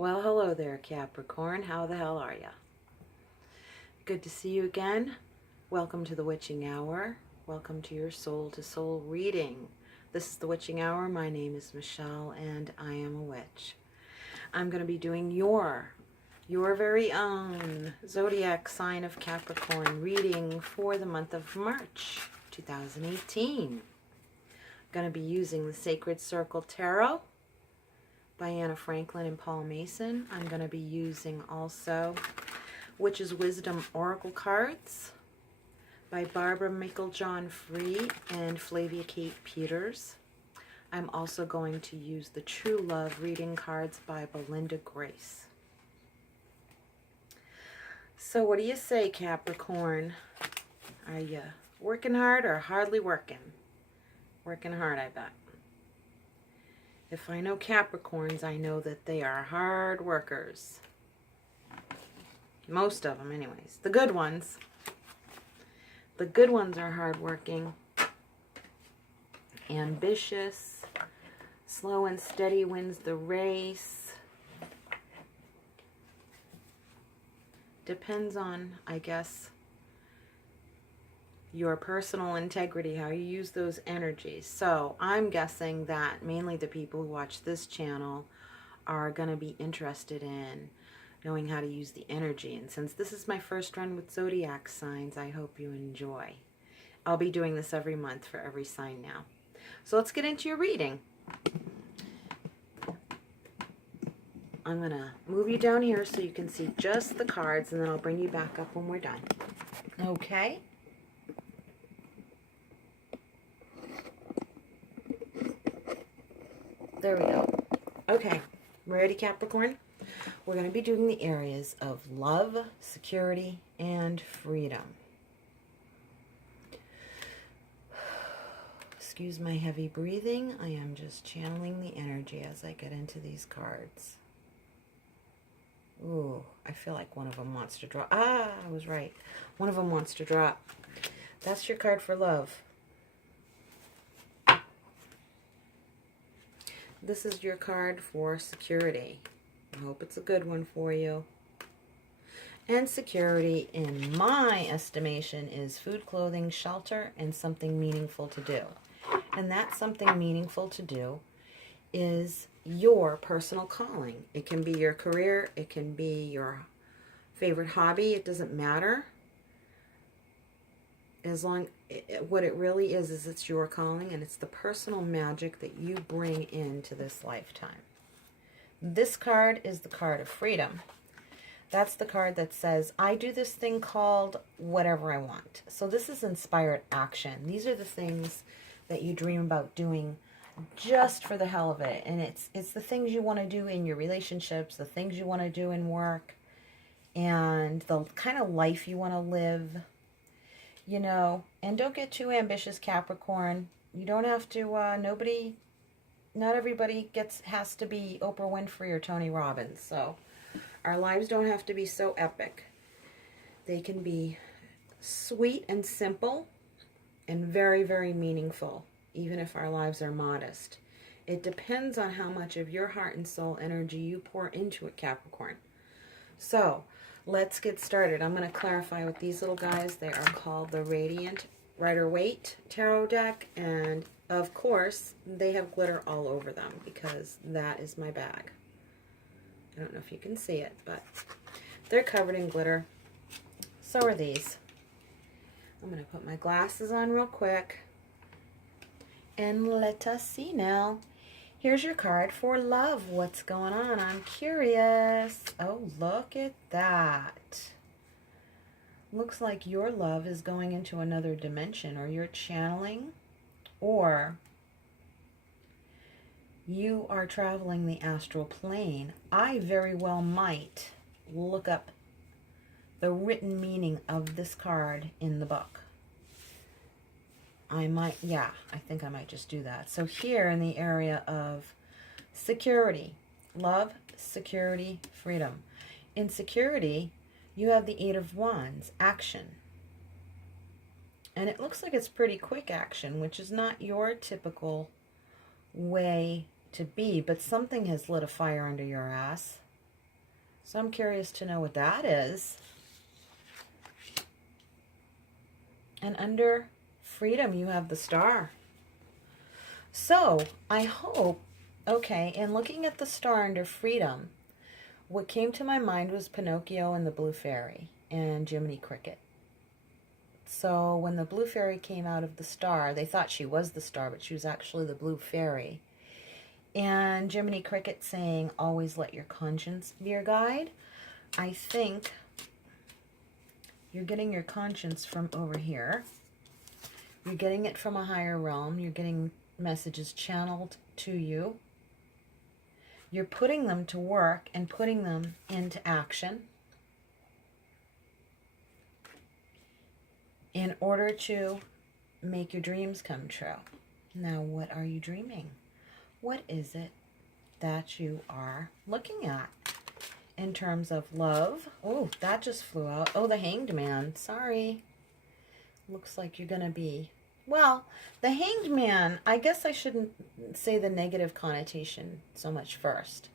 Well, hello there, Capricorn. How the hell are ya? Good to see you again. Welcome to the Witching Hour. Welcome to your soul-to-soul reading. This is the Witching Hour. My name is Michelle, and I am a witch. I'm going to be doing your very own zodiac sign of Capricorn reading for the month of March 2018. I'm going to be using the Sacred Circle Tarot by Anna Franklin and Paul Mason. I'm going to be using also Witch's Wisdom Oracle cards by Barbara Michael-John Free and Flavia Kate Peters. I'm also going to use the True Love reading cards by Belinda Grace. So what do you say, Capricorn? Are you working hard or hardly working? Working hard, I bet. If I know Capricorns, I know that they are hard workers. Most of them, anyways. The good ones. The good ones are hardworking, ambitious, slow and steady wins the race. Depends on, I guess, your personal integrity, how you use those energies. So I'm guessing that mainly the people who watch this channel are going to be interested in knowing how to use the energy. And since this is my first run with zodiac signs, I hope you enjoy. I'll be doing this every month for every sign now. So let's get into your reading. I'm going to move you down here so you can see just the cards, and then I'll bring you back up when we're done. Okay? There we go. Okay, ready, Capricorn? We're going to be doing the areas of love, security, and freedom. Excuse my heavy breathing. I am just channeling the energy as I get into these cards. Ooh, I feel like one of them wants to drop. Ah, I was right. One of them wants to drop. That's your card for love. This is your card for security. I hope it's a good one for you. And security, in my estimation, is food, clothing, shelter, and something meaningful to do. And that something meaningful to do is your personal calling. It can be your career. It can be your favorite hobby. It doesn't matter. As long, what it really is it's your calling, and it's the personal magic that you bring into this lifetime. This card is the card of freedom. That's the card that says, I do this thing called whatever I want. So this is inspired action. These are the things that you dream about doing just for the hell of it. And it's the things you want to do in your relationships, the things you want to do in work, and the kind of life you want to live. You know, and don't get too ambitious, Capricorn. You don't have to, not everybody has to be Oprah Winfrey or Tony Robbins. So our lives don't have to be so epic. They can be sweet and simple and very, very meaningful, even if our lives are modest. It depends on how much of your heart and soul energy you pour into it, Capricorn. So let's get started. I'm going to clarify with these little guys. They are called the Radiant Rider-Waite Tarot Deck, and of course they have glitter all over them because that is my bag. I don't know if you can see it, but they're covered in glitter. So are these. I'm going to put my glasses on real quick and let us see now. Here's your card for love. What's going on? I'm curious. Oh, look at that. Looks like your love is going into another dimension, or you're channeling, or you are traveling the astral plane. I very well might look up the written meaning of this card in the book. I might, yeah, I think I might just do that. So here in the area of security, love, security, freedom. In security, you have the Eight of Wands, action. And it looks like it's pretty quick action, which is not your typical way to be, but something has lit a fire under your ass. So I'm curious to know what that is. And under freedom, you have the star. So I hope, okay, in looking at the star under freedom, what came to my mind was Pinocchio and the Blue Fairy and Jiminy Cricket. So when the Blue Fairy came out of the star, they thought she was the star, but she was actually the Blue Fairy. And Jiminy Cricket saying, always let your conscience be your guide. I think you're getting your conscience from over here. You're getting it from a higher realm. You're getting messages channeled to you. You're putting them to work and putting them into action in order to make your dreams come true. Now, what are you dreaming? What is it that you are looking at in terms of love? Oh, that just flew out. Oh, the Hanged Man. Sorry. Looks like you're going to be... Well, the Hanged Man, I guess I shouldn't say the negative connotation so much first.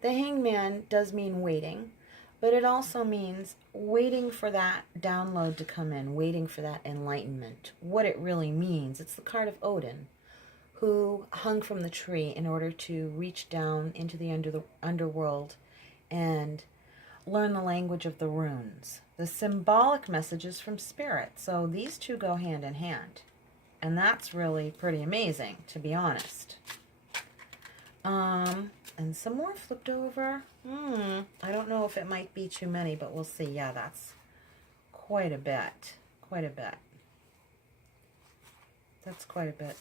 The Hanged Man does mean waiting, but it also means waiting for that download to come in, waiting for that enlightenment. What it really means, it's the card of Odin, who hung from the tree in order to reach down into the underworld and learn the language of the runes. The symbolic messages from spirit. So these two go hand in hand. And that's really pretty amazing, to be honest. And some more flipped over. I don't know if it might be too many, but we'll see. Yeah, that's quite a bit. Quite a bit. That's quite a bit.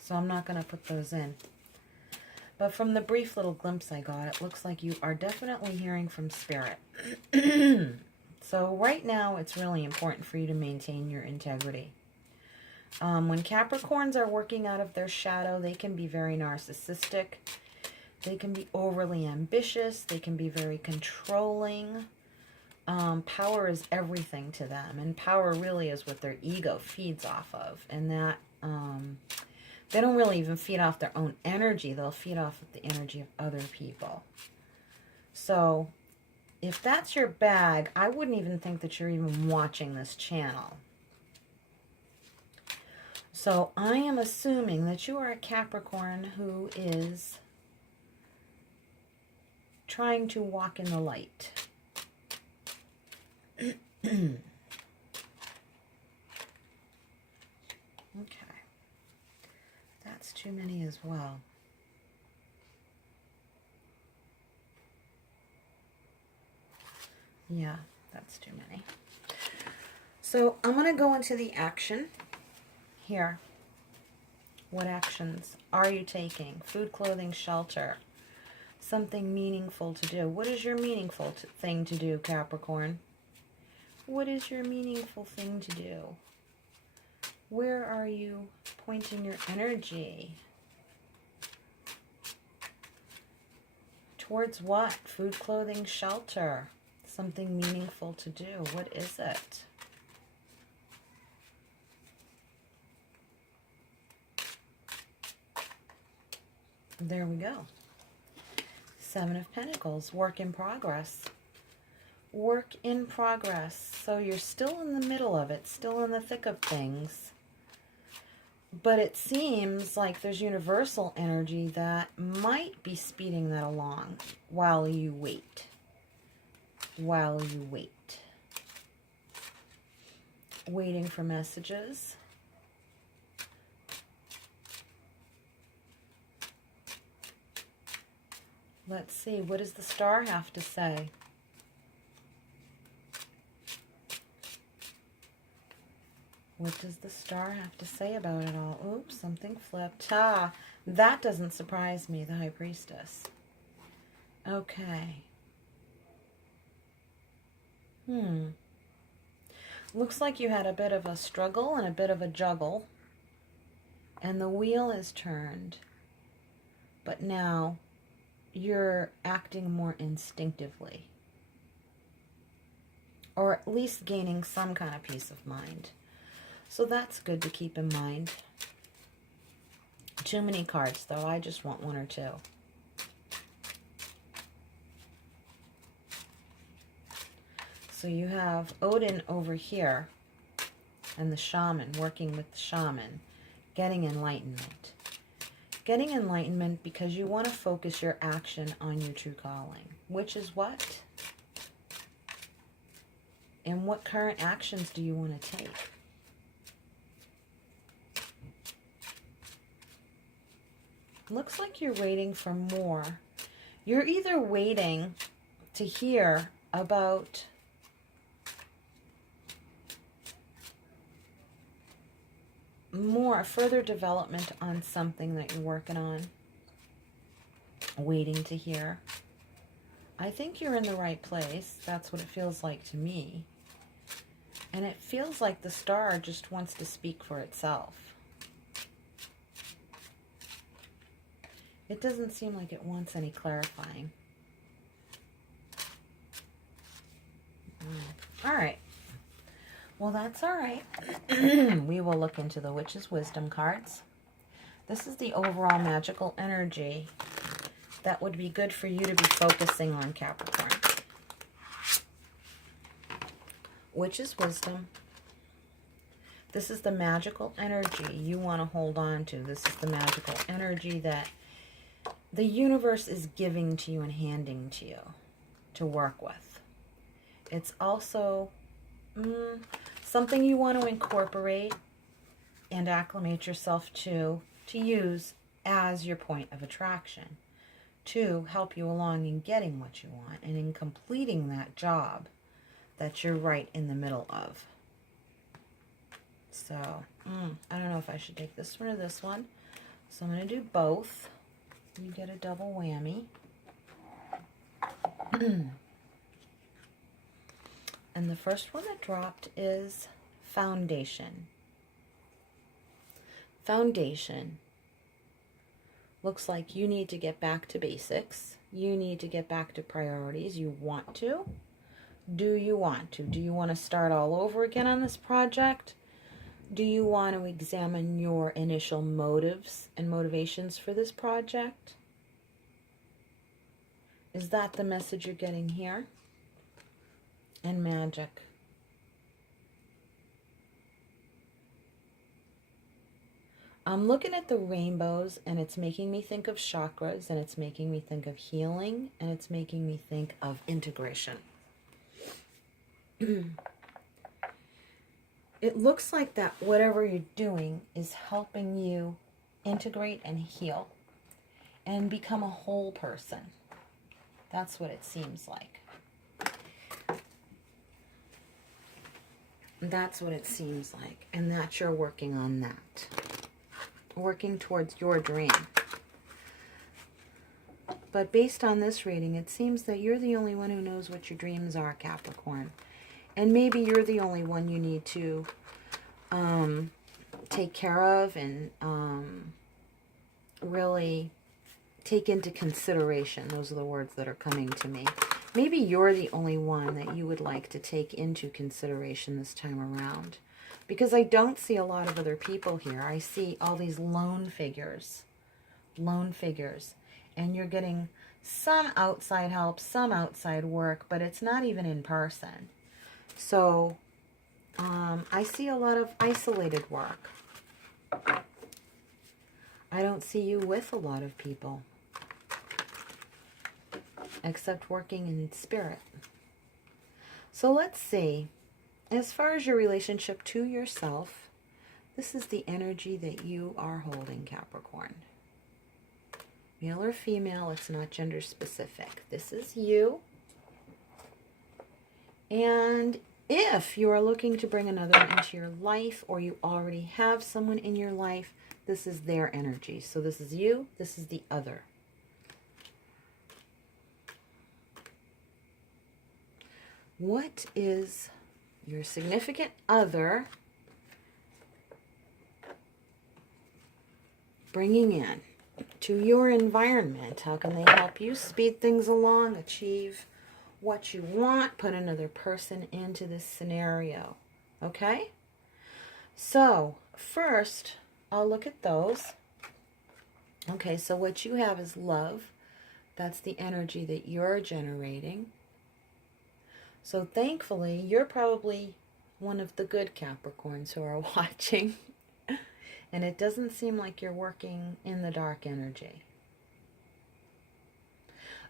So I'm not going to put those in. But from the brief little glimpse I got, it looks like you are definitely hearing from spirit. So right now, it's really important for you to maintain your integrity. When Capricorns are working out of their shadow, they can be very narcissistic. They can be overly ambitious. They can be very controlling. Power is everything to them. And power really is what their ego feeds off of. And that they don't really even feed off their own energy. They'll feed off of the energy of other people. So if that's your bag, I wouldn't even think that you're even watching this channel. So I am assuming that you are a Capricorn who is trying to walk in the light. Okay. That's too many as well. Yeah, that's too many. So I'm going to go into the action. Here, what actions are you taking? Food, clothing, shelter. Something meaningful to do. What is your meaningful thing to do, Capricorn? What is your meaningful thing to do? Where are you pointing your energy? Towards what? Food, clothing, shelter. Something meaningful to do. What is it? There we go. Seven of Pentacles, work in progress. Work in progress. So you're still in the middle of it, still in the thick of things. But it seems like there's universal energy that might be speeding that along while you wait. While you wait. Waiting for messages. Let's see, what does the star have to say? What does the star have to say about it all? Oops, something flipped. That doesn't surprise me, the High Priestess. Okay. Looks like you had a bit of a struggle and a bit of a juggle. And the wheel is turned. But now you're acting more instinctively, or at least gaining some kind of peace of mind. So that's good to keep in mind. Too many cards, though. I just want one or two. So you have Odin over here and the shaman, working with the shaman, getting enlightenment. Getting enlightenment because you want to focus your action on your true calling, which is what? And what current actions do you want to take? Looks like you're waiting for more. You're either waiting to hear about more further development on something that you're working on, waiting to hear. I think you're in the right place. That's what it feels like to me. And it feels like the star just wants to speak for itself. It doesn't seem like it wants any clarifying. All right. Well, that's all right. We will look into the Witch's Wisdom cards. This is the overall magical energy that would be good for you to be focusing on, Capricorn. Witch's Wisdom. This is the magical energy you want to hold on to. This is the magical energy that the universe is giving to you and handing to you to work with. It's also something you want to incorporate and acclimate yourself to use as your point of attraction, to help you along in getting what you want and in completing that job that you're right in the middle of. So, I don't know if I should take this one or this one. So I'm going to do both. You get a double whammy. And the first one that dropped is Foundation. Foundation. Looks like you need to get back to basics. You need to get back to priorities. You want to? Do you want to? Do you want to start all over again on this project? Do you want to examine your initial motives and motivations for this project? Is that the message you're getting here? And magic. I'm looking at the rainbows, and it's making me think of chakras, and it's making me think of healing, and it's making me think of integration. It looks like that whatever you're doing is helping you integrate and heal and become a whole person. That's what it seems like. That's what it seems like. And that you're working on that. Working towards your dream. But based on this reading, it seems that you're the only one who knows what your dreams are, Capricorn. And maybe you're the only one you need to take care of and really take into consideration. Those are the words that are coming to me. Maybe you're the only one that you would like to take into consideration this time around. Because I don't see a lot of other people here. I see all these lone figures. Lone figures. And you're getting some outside help, some outside work, but it's not even in person. So, I see a lot of isolated work. I don't see you with a lot of people. Except working in spirit. So let's see. As far as your relationship to yourself, this is the energy that you are holding, Capricorn. Male or female, it's not gender specific. This is you. And if you are looking to bring another into your life, or you already have someone in your life, this is their energy. So this is you, this is the other. What is your significant other bringing in to your environment? How can they help you speed things along, achieve what you want, put another person into this scenario? Okay? So, first, I'll look at those. Okay, so what you have is love. That's the energy that you're generating. So thankfully, you're probably one of the good Capricorns who are watching. And it doesn't seem like you're working in the dark energy.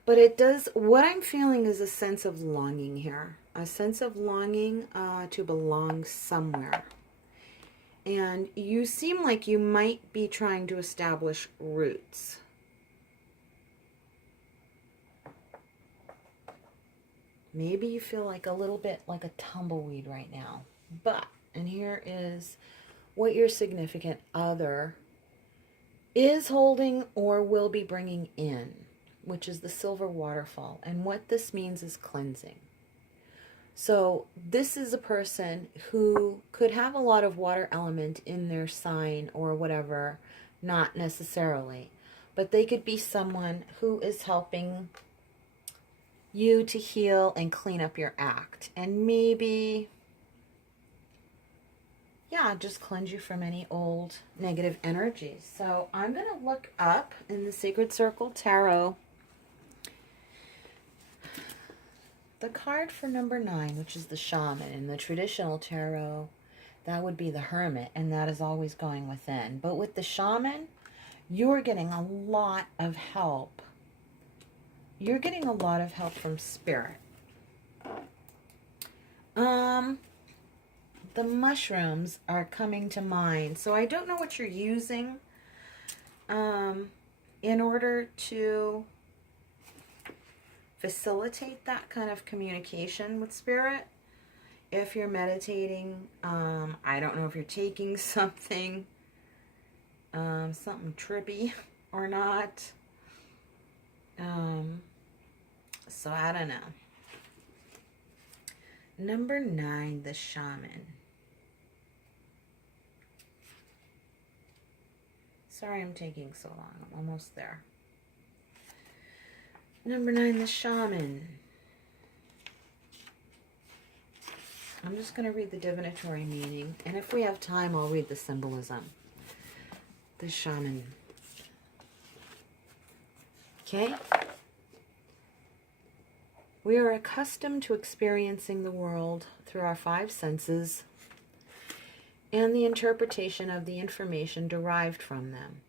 But it does, what I'm feeling is a sense of longing here. A sense of longing to belong somewhere. And you seem like you might be trying to establish roots. Maybe you feel like a little bit like a tumbleweed right now. But, and here is what your significant other is holding or will be bringing in, which is the silver waterfall. And what this means is cleansing. So this is a person who could have a lot of water element in their sign or whatever, not necessarily. But they could be someone who is helping you to heal and clean up your act. And maybe, yeah, just cleanse you from any old negative energies. So I'm going to look up in the Sacred Circle Tarot the card for number 9, which is the Shaman. In the traditional tarot, that would be the Hermit, and that is always going within. But with the Shaman, you're getting a lot of help. You're getting a lot of help from Spirit. The mushrooms are coming to mind. So I don't know what you're using in order to facilitate that kind of communication with Spirit. If you're meditating, I don't know if you're taking something, something trippy or not. So I don't know. Number 9, the Shaman. Sorry I'm taking so long. I'm almost there. Number 9, the Shaman. I'm just going to read the divinatory meaning. And if we have time, I'll read the symbolism. The Shaman. Okay? We are accustomed to experiencing the world through our 5 senses and the interpretation of the information derived from them.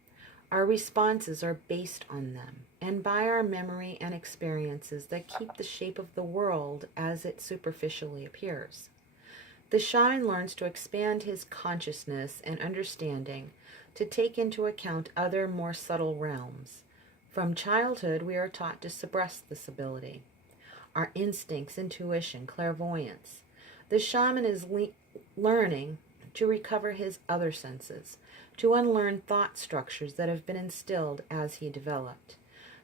Our responses are based on them and by our memory and experiences that keep the shape of the world as it superficially appears. The shaman learns to expand his consciousness and understanding to take into account other more subtle realms. From childhood, we are taught to suppress this ability. Our instincts, intuition, clairvoyance. The shaman is learning to recover his other senses, to unlearn thought structures that have been instilled as he developed.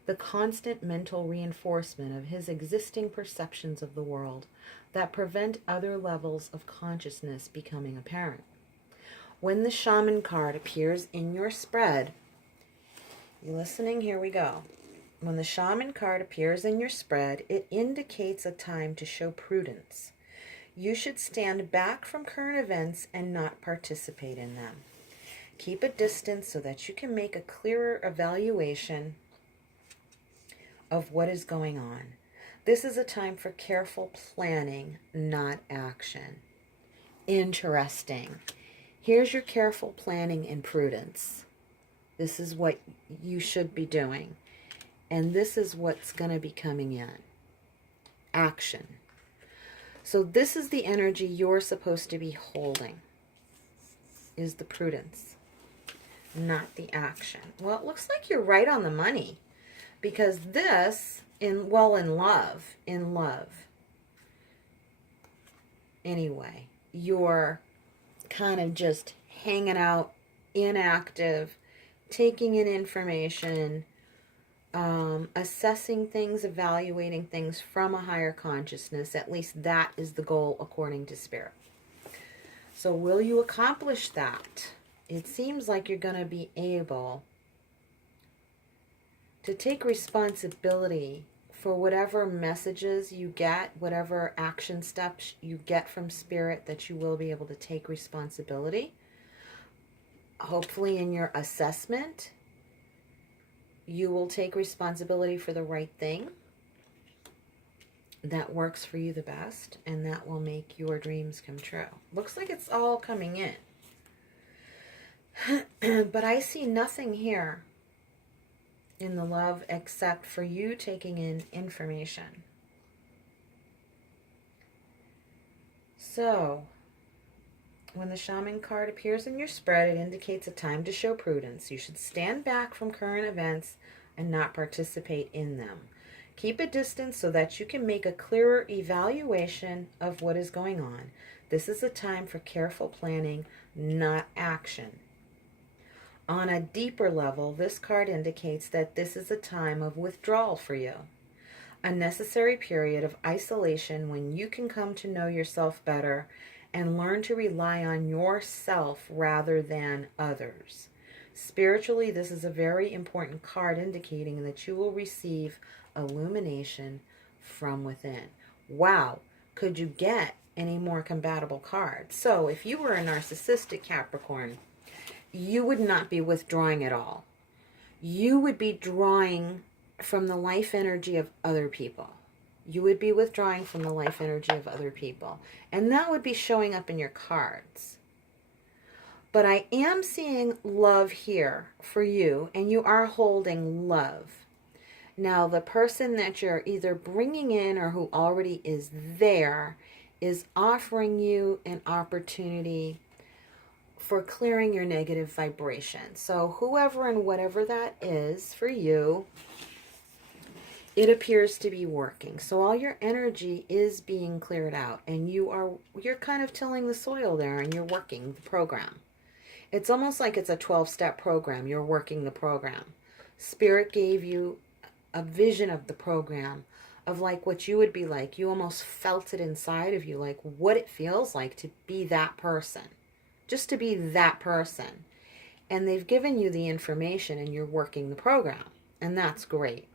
The constant mental reinforcement of his existing perceptions of the world that prevent other levels of consciousness becoming apparent. When the Shaman card appears in your spread, you listening? Here we go. When the Shaman card appears in your spread, it indicates a time to show prudence. You should stand back from current events and not participate in them. Keep a distance so that you can make a clearer evaluation of what is going on. This is a time for careful planning, not action. Interesting. Here's your careful planning and prudence. This is what you should be doing. And this is what's going to be coming in. Action. So this is the energy you're supposed to be holding, is the prudence, not the action. Well, it looks like you're right on the money, because this, in love, anyway, you're kind of just hanging out, inactive, taking in information, assessing things, evaluating things from a higher consciousness. At least that is the goal according to Spirit. So will you accomplish that? It seems like you're going to be able to take responsibility for whatever messages you get, whatever action steps you get from Spirit, that you will be able to take responsibility. Hopefully in your assessment, you will take responsibility for the right thing. that works for you the best, and that will make your dreams come true. Looks like it's all coming in. But I see nothing here in the love except for you taking in information. So, when the Shaman card appears in your spread, it indicates a time to show prudence. You should stand back from current events and not participate in them. Keep a distance so that you can make a clearer evaluation of what is going on. This is a time for careful planning, not action. On a deeper level, this card indicates that this is a time of withdrawal for you. A necessary period of isolation when you can come to know yourself better and learn to rely on yourself rather than others. Spiritually, this is a very important card indicating that you will receive illumination from within. Wow, could you get any more compatible cards? So if you were a narcissistic Capricorn, you would not be withdrawing at all. You would be drawing from the life energy of other people. You would be withdrawing from the life energy of other people. And that would be showing up in your cards. But I am seeing love here for you, and you are holding love. Now, the person that you're either bringing in or who already is there is offering you an opportunity for clearing your negative vibration. So whoever and whatever that is for you, it appears to be working. So all your energy is being cleared out, and you're kind of tilling the soil there, and you're working the program. It's almost like it's a 12-step program. You're working the program. Spirit gave you a vision of the program, of like what you would be like. You almost felt it inside of you, like what it feels like to be that person. Just to be that person. And they've given you the information, and you're working the program. And that's great.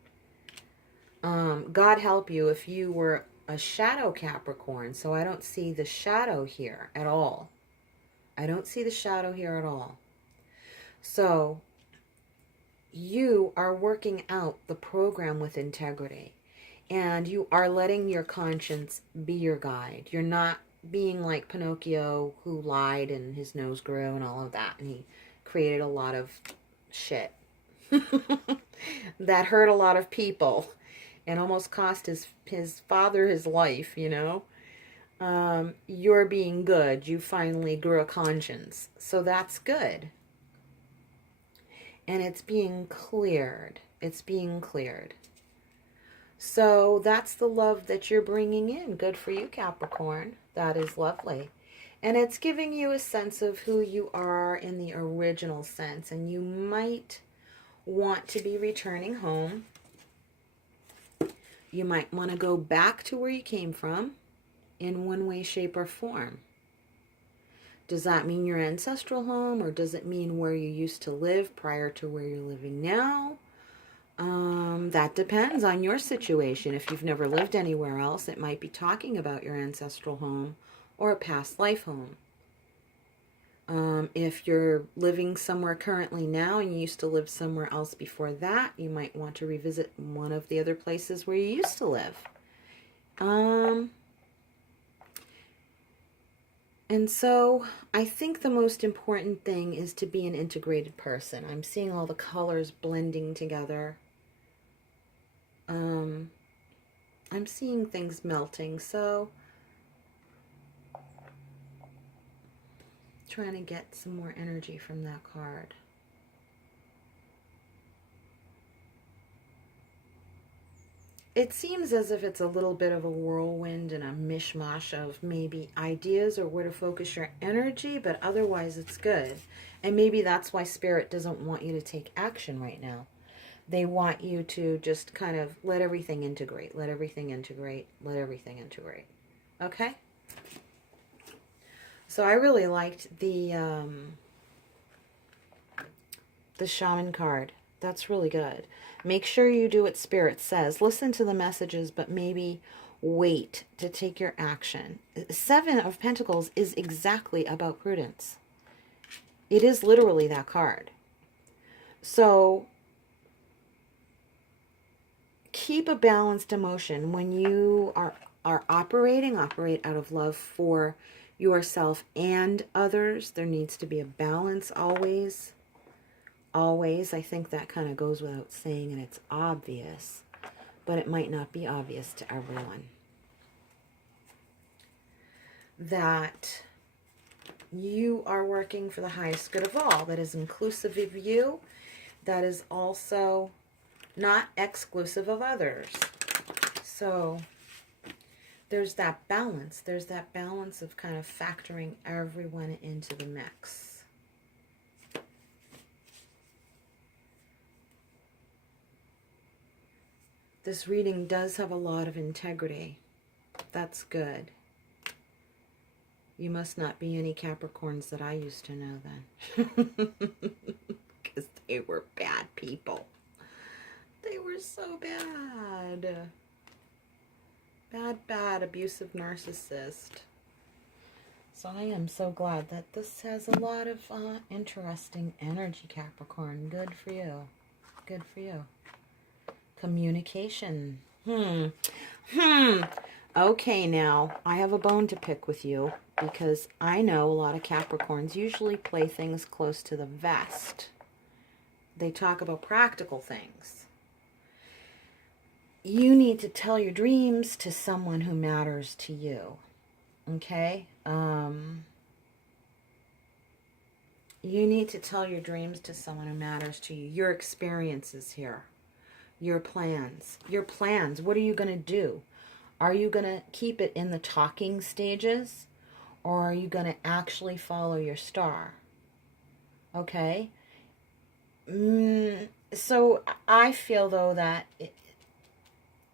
God help you if you were a shadow Capricorn. So I don't see the shadow here at all. I don't see the shadow here at all. So you are working out the program with integrity. And you are letting your conscience be your guide. You're not being like Pinocchio, who lied and his nose grew and all of that. And he created a lot of shit that hurt a lot of people and almost cost his father his life, you know. You're being good. You finally grew a conscience. So that's good. And it's being cleared. It's being cleared. So that's the love that you're bringing in. Good for you, Capricorn. That is lovely. And it's giving you a sense of who you are in the original sense. And you might want to be returning home. You might want to go back to where you came from in one way, shape, or form. Does that mean your ancestral home, or does it mean where you used to live prior to where you're living now? That depends on your situation. If you've never lived anywhere else, it might be talking about your ancestral home or a past life home. If you're living somewhere currently now and you used to live somewhere else before that, you might want to revisit one of the other places where you used to live. And so I think the most important thing is to be an integrated person. I'm seeing all the colors blending together. I'm seeing things melting, so trying to get some more energy from that card. It seems as if it's a little bit of a whirlwind and a mishmash of maybe ideas or where to focus your energy, but otherwise it's good. And maybe that's why Spirit doesn't want you to take action right now. They want you to just kind of let everything integrate, let everything integrate, let everything integrate. Okay? So I really liked the Shaman card. That's really good. Make sure you do what Spirit says. Listen to the messages, but maybe wait to take your action. Seven of Pentacles is exactly about prudence. It is literally that card. So keep a balanced emotion. When you are operating, operate out of love for yourself and others. There needs to be a balance always. Always. I think that kind of goes without saying, and it's obvious, but it might not be obvious to everyone. That you are working for the highest good of all. That is inclusive of you. That is also not exclusive of others. So there's that balance. There's that balance of kind of factoring everyone into the mix. This reading does have a lot of integrity. That's good. You must not be any Capricorns that I used to know then. Because they were bad people. They were so bad. Bad, abusive narcissist. So I am so glad that this has a lot of interesting energy, Capricorn. Good for you. Good for you. Communication. Okay, now, I have a bone to pick with you because I know a lot of Capricorns usually play things close to the vest. They talk about practical things. You need to tell your dreams to someone who matters to you. Okay? You need to tell your dreams to someone who matters to you. Your experiences here. Your plans. Your plans. What are you going to do? Are you going to keep it in the talking stages? Or are you going to actually follow your star? Okay? So I feel, though, that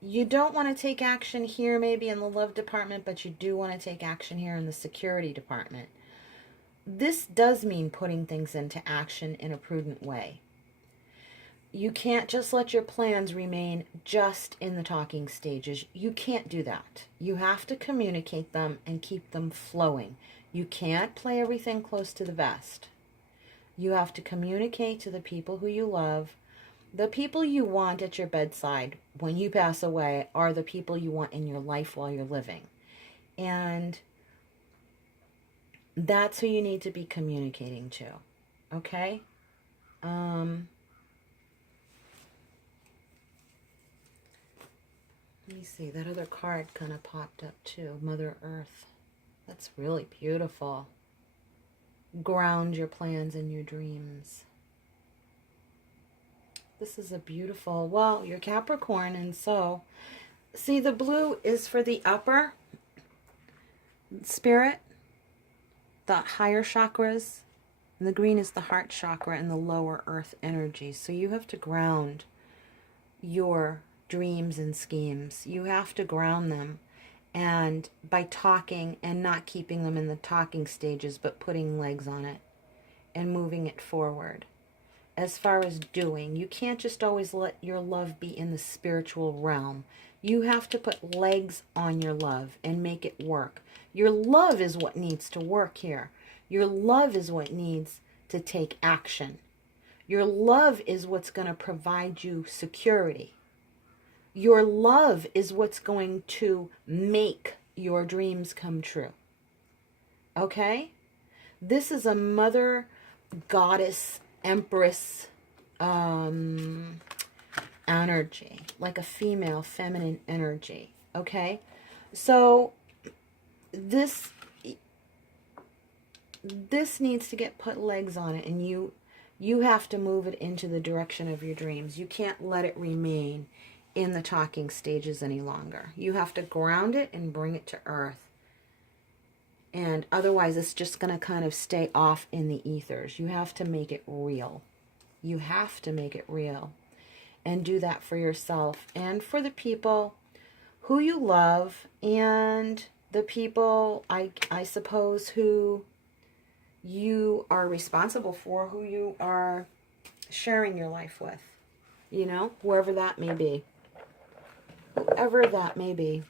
you don't want to take action here maybe in the love department, but you do want to take action here in the security department. This does mean putting things into action in a prudent way. You can't just let your plans remain just in the talking stages. You can't do that. You have to communicate them and keep them flowing. You can't play everything close to the vest. You have to communicate to the people who you love. The people you want at your bedside when you pass away are the people you want in your life while you're living. And that's who you need to be communicating to. Okay? Let me see. That other card kind of popped up too. Mother Earth. That's really beautiful. Ground your plans and your dreams. This is a beautiful, well, you're Capricorn, and so, see, the blue is for the upper spirit, the higher chakras, and the green is the heart chakra and the lower earth energy. So you have to ground your dreams and schemes. You have to ground them, and by talking and not keeping them in the talking stages, but putting legs on it and moving it forward. As far as doing, you can't just always let your love be in the spiritual realm. You have to put legs on your love and make it work. Your love is what needs to work here. Your love is what needs to take action. Your love is what's going to provide you security. Your love is what's going to make your dreams come true. Okay? This is a mother, goddess, empress energy, like a female, feminine energy. Okay? So this needs to get put legs on it, and you have to move it into the direction of your dreams. You can't let it remain in the talking stages any longer. You have to ground it and bring it to earth. And otherwise, it's just going to kind of stay off in the ethers. You have to make it real. You have to make it real. And do that for yourself and for the people who you love and the people, I suppose, who you are responsible for, who you are sharing your life with. You know, whoever that may be. Whoever that may be.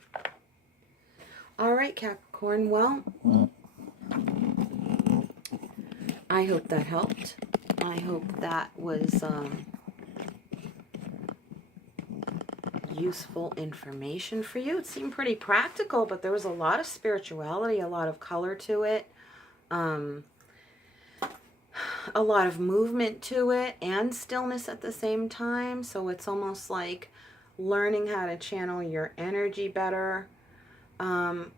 All right, Capricorn. Well, I hope that helped. I hope that was useful information for you. It seemed pretty practical, but there was a lot of spirituality, a lot of color to it, a lot of movement to it, and stillness at the same time. So it's almost like learning how to channel your energy better,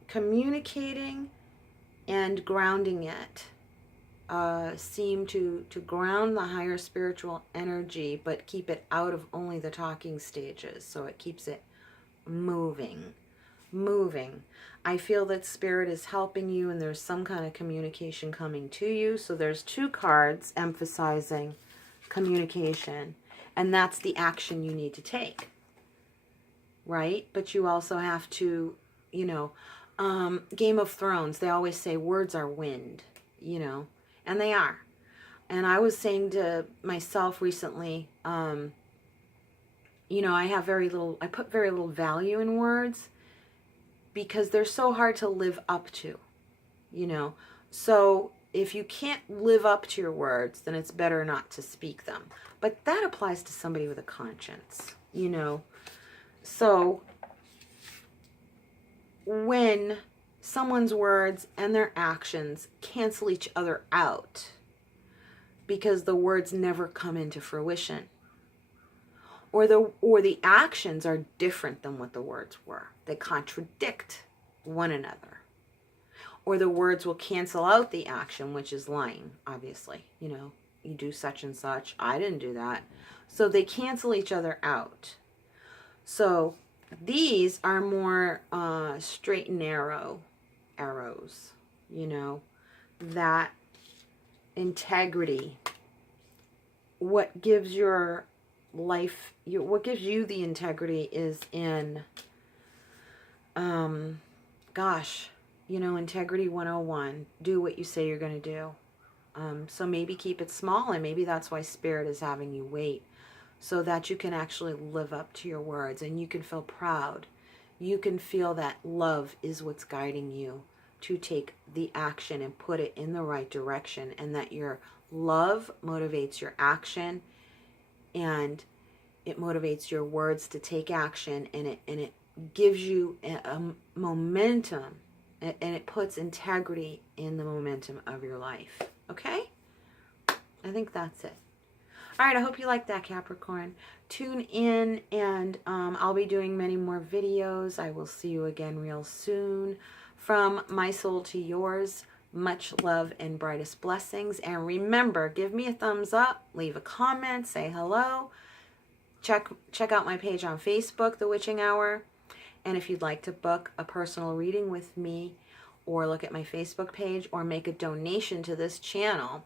communicating and grounding it. Seem to ground the higher spiritual energy, but keep it out of only the talking stages, so it keeps it moving. I feel that Spirit is helping you, and there's some kind of communication coming to you. So there's 2 cards emphasizing communication, and that's the action you need to take, right? But you also have to, you know, Game of Thrones, they always say words are wind, you know, and they are. And I was saying to myself recently, you know, I put very little value in words because they're so hard to live up to, you know. So if you can't live up to your words, then it's better not to speak them. But that applies to somebody with a conscience, you know. So when someone's words and their actions cancel each other out because the words never come into fruition, or the actions are different than what the words were, they contradict one another, or the words will cancel out the action, which is lying, obviously. You know, you do such and such, I didn't do that. So they cancel each other out. So these are more straight and narrow arrows, you know, that integrity. What gives your life, what gives you the integrity is in, gosh, you know, Integrity 101, do what you say you're going to do. So maybe keep it small, and maybe that's why Spirit is having you wait, so that you can actually live up to your words, and you can feel proud. You can feel that love is what's guiding you to take the action and put it in the right direction, and that your love motivates your action, and it motivates your words to take action, and it gives you a momentum, and it puts integrity in the momentum of your life. Okay? I think that's it. All right, I hope you like that, Capricorn. Tune in, and I'll be doing many more videos. I will see you again real soon. From my soul to yours, much love and brightest blessings. And remember, give me a thumbs up, leave a comment, say hello. Check out my page on Facebook, The Witching Hour. And if you'd like to book a personal reading with me, or look at my Facebook page, or make a donation to this channel,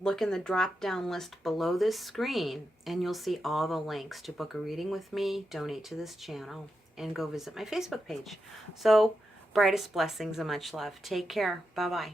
look in the drop-down list below this screen, and you'll see all the links to book a reading with me, donate to this channel, and go visit my Facebook page. So, brightest blessings and much love. Take care. Bye-bye.